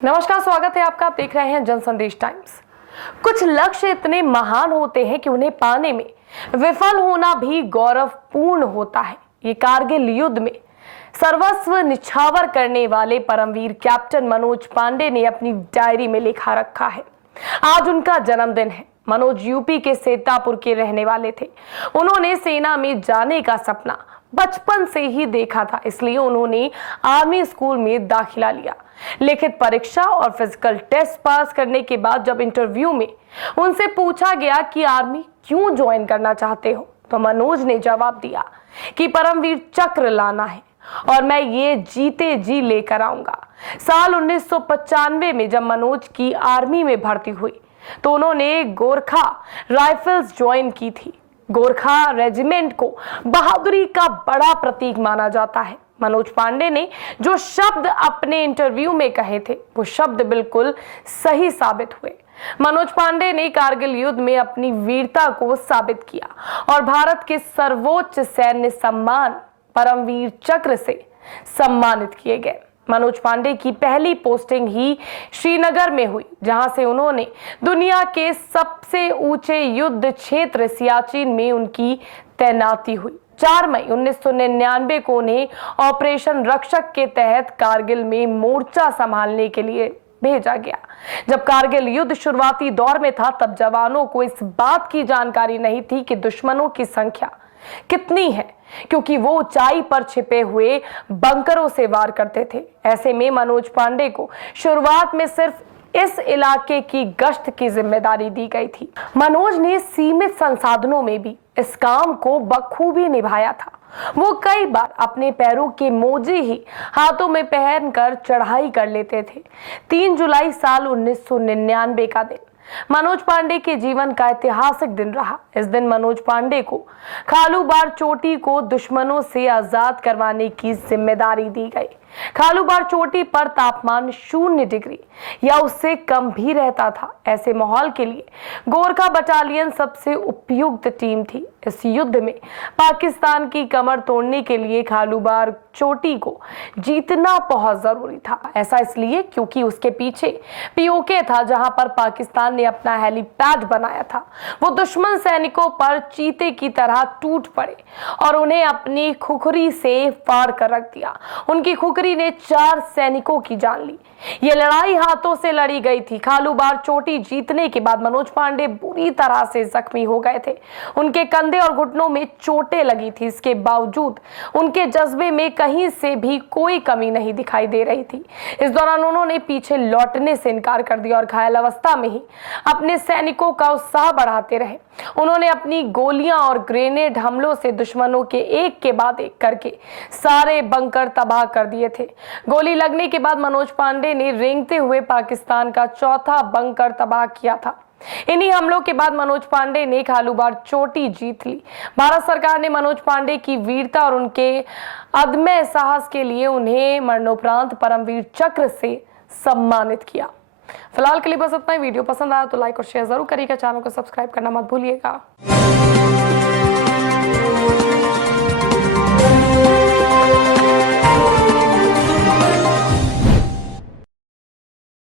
नमस्कार, स्वागत है आपका। आप देख रहे हैं जन संदेश टाइम्स। कुछ लक्ष्य इतने महान होते हैं कि उन्हें पाने में विफल होना भी गौरवपूर्ण होता है। ये कारगिल युद्ध में सर्वस्व निछावर करने वाले परमवीर कैप्टन मनोज पांडे ने अपनी डायरी में लिखा रखा है। आज उनका जन्मदिन है। मनोज यूपी के सीतापुर के रहने वाले थे। उन्होंने सेना में जाने का सपना बचपन से ही देखा था, इसलिए उन्होंने आर्मी स्कूल में दाखिला लिया। लिखित परीक्षा और फिजिकल टेस्ट पास करने के बाद जब इंटरव्यू में उनसे पूछा गया कि आर्मी क्यों ज्वाइन करना चाहते हो, तो मनोज ने जवाब दिया कि परमवीर चक्र लाना है और मैं ये जीते जी लेकर आऊंगा। साल 1995 में जब मनोज की आर्मी में भर्ती हुई तो उन्होंने गोरखा राइफल्स ज्वाइन की थी। गोरखा रेजिमेंट को बहादुरी का बड़ा प्रतीक माना जाता है। मनोज पांडे ने जो शब्द अपने इंटरव्यू में कहे थे वो शब्द बिल्कुल सही साबित हुए। मनोज पांडे ने कारगिल युद्ध में अपनी वीरता को साबित किया और भारत के सर्वोच्च सैन्य सम्मान परमवीर चक्र से सम्मानित किए गए। मनोज पांडे की पहली पोस्टिंग ही श्रीनगर में हुई, जहां से उन्होंने दुनिया के सबसे ऊंचे युद्ध क्षेत्र सियाचिन में उनकी तैनाती हुई। 4 मई 1999 को उन्हें ऑपरेशन रक्षक के तहत कारगिल में मोर्चा संभालने के लिए भेजा गया। जब कारगिल युद्ध शुरुआती दौर में था तब जवानों को इस बात की जानकारी नहीं थी कि दुश्मनों की संख्या कितनी है, क्योंकि वो ऊंचाई पर छिपे हुए बंकरों से वार करते थे। ऐसे में मनोज पांडे को शुरुआत में सिर्फ इस इलाके की गश्त की जिम्मेदारी दी गई थी। मनोज ने सीमित संसाधनों में भी इस काम को बखूबी निभाया था। वो कई बार अपने पैरों के मोजे ही हाथों में पहनकर चढ़ाई कर लेते थे। 3 जुलाई साल 1999 का दिन मनोज पांडे के जीवन का ऐतिहासिक दिन रहा। इस दिन मनोज पांडे को खालूबार चोटी को दुश्मनों से आजाद करवाने की जिम्मेदारी दी गई। खालूबार चोटी पर तापमान 0 डिग्री या उससे कम भी रहता था। ऐसे माहौल के लिए गोरखा बटालियन सबसे उपयुक्त टीम थी। इस युद्ध में पाकिस्तान की कमर तोड़ने के लिए खालूबार चोटी को जीतना बहुत जरूरी था। ऐसा इसलिए क्योंकि उसके पीछे पीओके था, जहां पर पाकिस्तान ने अपना हेलीपैड बनाया था। वो दुश्मन सैनिकों पर चीते की तरह टूट पड़े और उन्हें अपनी खुखरी से फाड़ कर रख दिया। उनकी खुखरी ने 4 सैनिकों की जान ली। ये लड़ाई हाथों से लड़ी गई थी। खालूबार चोटी जीतने के बाद मनोज पांडे बुरी तरह से जख्मी हो गए थे। उनके कंधे और घुटनों में चोटें लगी थी। इसके बावजूद उनके जज्बे में कहीं से भी कोई कमी नहीं दिखाई दे रही थी। इस दौरान उन्होंने पीछे लौटने से इनकार कर दिया और घायल अवस्था में ही अपने सैनिकों का उत्साह बढ़ाते रहे। उन्होंने अपनी गोलियां और ग्रेनेड हमलों से दुश्मनों के एक के बाद एक करके सारे बंकर तबाह कर दिए थे। गोली लगने के बाद मनोज पांडे ने रेंगते हुए पाकिस्तान का 4था बंकर तबाह किया था। इन्हीं हमलों के बाद मनोज पांडे ने खालूबार चोटी जीत ली। भारत सरकार ने मनोज पांडे की वीरता और उनके अदम्य साहस के लिए उन्हें मरणोपरांत परमवीर चक्र से सम्मानित किया। फिलहाल के लिए बस इतना ही। वीडियो पसंद आया तो लाइक और शेयर जरूर करिएगा। चैनल को सब्सक्राइब करना मत भूलिएगा।